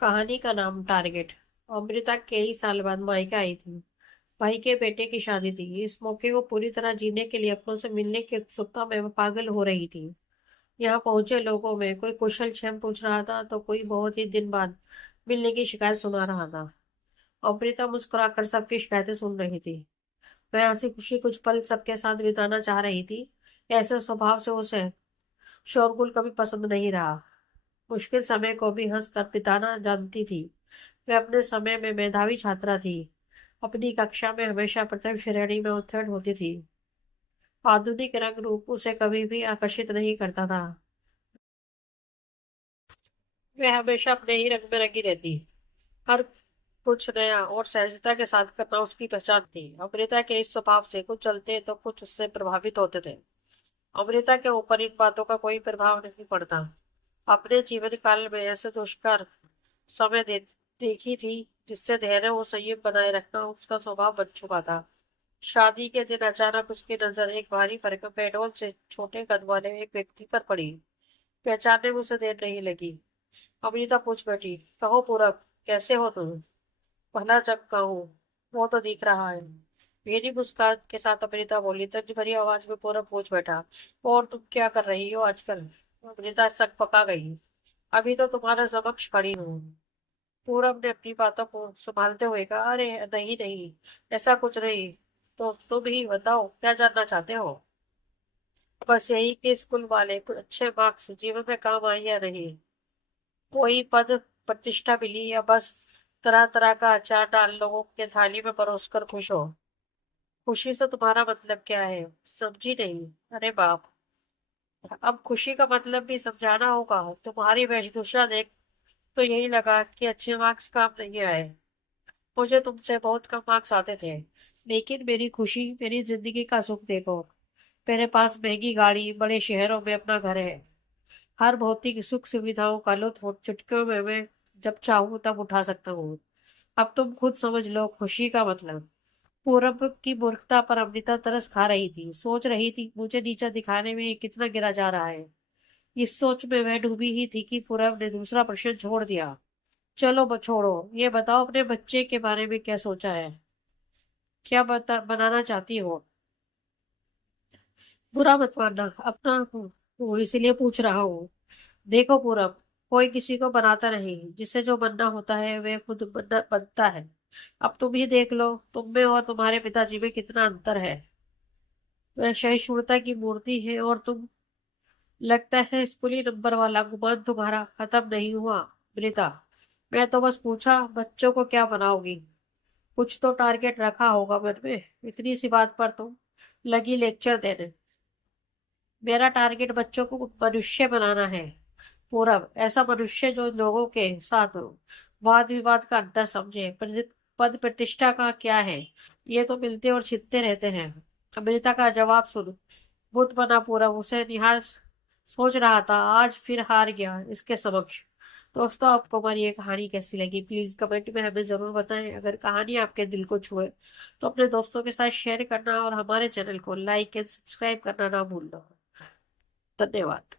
कहानी का नाम टारगेट। अमृता कई साल बाद मायके आई थी। भाई के बेटे की शादी थी। इस मौके को पूरी तरह जीने के लिए अपनों से मिलने की उत्सुकता में वो पागल हो रही थी। यहाँ पहुंचे लोगों में कोई कुशल क्षेम पूछ रहा था तो कोई बहुत ही दिन बाद मिलने की शिकायत सुना रहा था। अमृता मुस्कुराकर सबकी शिकायतें सुन रही थी। वह हंसी खुशी कुछ पल सबके साथ बिताना चाह रही थी। ऐसे स्वभाव से उसे शोरगुल कभी पसंद नहीं रहा। मुश्किल समय को भी हंस कर बिताना जानती थी। वह अपने समय में मेधावी छात्रा थी। अपनी कक्षा में हमेशा प्रथम श्रेणी में उत्तीर्ण होती थी। आधुनिक रंग रूप उसे कभी भी आकर्षित नहीं करता था। वह हमेशा अपने ही रंग में रंगी रहती। हर कुछ नया और सहजता के साथ करना उसकी पहचान थी। अमृता के इस स्वभाव से कुछ चलते तो कुछ उससे प्रभावित होते थे। अमृता के ऊपर इन बातों का कोई प्रभाव नहीं पड़ता। अपने जीवन काल में ऐसे दुष्कर समय देखी थी जिससे धैर्य और संयम बनाए रखना उसका स्वभाव बन चुका था। शादी के दिन अचानक उसकी नजर एक भारी भरकम पेट्रोल से छोटे कद वाले एक व्यक्ति पर पड़ी। पहचानने में उसे देर नहीं लगी। अमृता पूछ बैठी, कहो पूरब, कैसे हो तुम? भला जग का हूँ, वो तो दिख रहा है। मेरी मुस्कान के साथ अमृता बोली। तंज भरी आवाज में पूरब पूछ बैठा, और तुम क्या कर रही हो आजकल? अमृता सक पका गई। अभी तो तुम्हारे समक्ष खड़ी हूँ। पूरब ने अपनी बातों को संभालते हुए कहा, अरे नहीं नहीं, ऐसा कुछ नहीं। तो तुम ही बताओ, क्या जानना चाहते हो? बस यही कि स्कूल वाले कुछ अच्छे मार्क्स जीवन में काम आए या नहीं, कोई पद प्रतिष्ठा मिली, या बस तरह तरह का अचार डाल लोगों के थाली में परोस कर खुश हो। खुशी से तुम्हारा मतलब क्या है, समझी नहीं? अरे बाप, अब खुशी का मतलब भी समझाना होगा। तुम्हारी वेशभूषा देख तो यही लगा कि अच्छे मार्क्स काम नहीं आए। मुझे तुमसे बहुत कम मार्क्स आते थे, लेकिन मेरी खुशी, मेरी जिंदगी का सुख देखो। मेरे पास महंगी गाड़ी, बड़े शहरों में अपना घर है। हर भौतिक सुख सुविधाओं का लुत्फ चुटकियों में मैं जब चाहूँ तब उठा सकता हूँ। अब तुम खुद समझ लो खुशी का मतलब। पूरब की मूर्खता पर अमृता तरस खा रही थी। सोच रही थी, मुझे नीचा दिखाने में ये कितना गिरा जा रहा है। इस सोच में वह डूबी ही थी कि पूरब ने दूसरा प्रश्न छोड़ दिया। चलो छोड़ो, ये बताओ अपने बच्चे के बारे में क्या सोचा है? बनाना चाहती हो? बुरा मत मानना, अपना हूँ, वो इसीलिए पूछ रहा हूँ। देखो पूरब, कोई किसी को बनाता नहीं। जिसे जो बनना होता है वह खुद बनता है। अब तुम ही देख लो, तुम में और तुम्हारे पिताजी में कितना अंतर है। वह सहिष्णुता की मूर्ति है और तुम, लगता है स्कूली नंबर वाला गुमान तुम्हारा खत्म नहीं हुआ। प्रीता, मैं तो बस पूछा बच्चों को क्या बनाओगी। कुछ तो टारगेट रखा होगा मन में। इतनी सी बात पर तुम लगी लेक्चर देने। मेरा टारगेट बच्चों को मनुष्य बनाना है। पूरब, ऐसा मनुष्य जो लोगों के साथ वाद विवाद का अंतर समझे। पद प्रतिष्ठा का क्या है, ये तो मिलते और छिदते रहते हैं। अमृता का जवाब सुन। बुद्ध बना पूरब उसे निहार। सोच रहा था आज फिर हार गया इसके समक्ष। दोस्तों, आपको हमारी ये कहानी कैसी लगी प्लीज कमेंट में हमें जरूर बताएं। अगर कहानी आपके दिल को छुए तो अपने दोस्तों के साथ शेयर करना और हमारे चैनल को लाइक एंड सब्सक्राइब करना ना भूलना। धन्यवाद।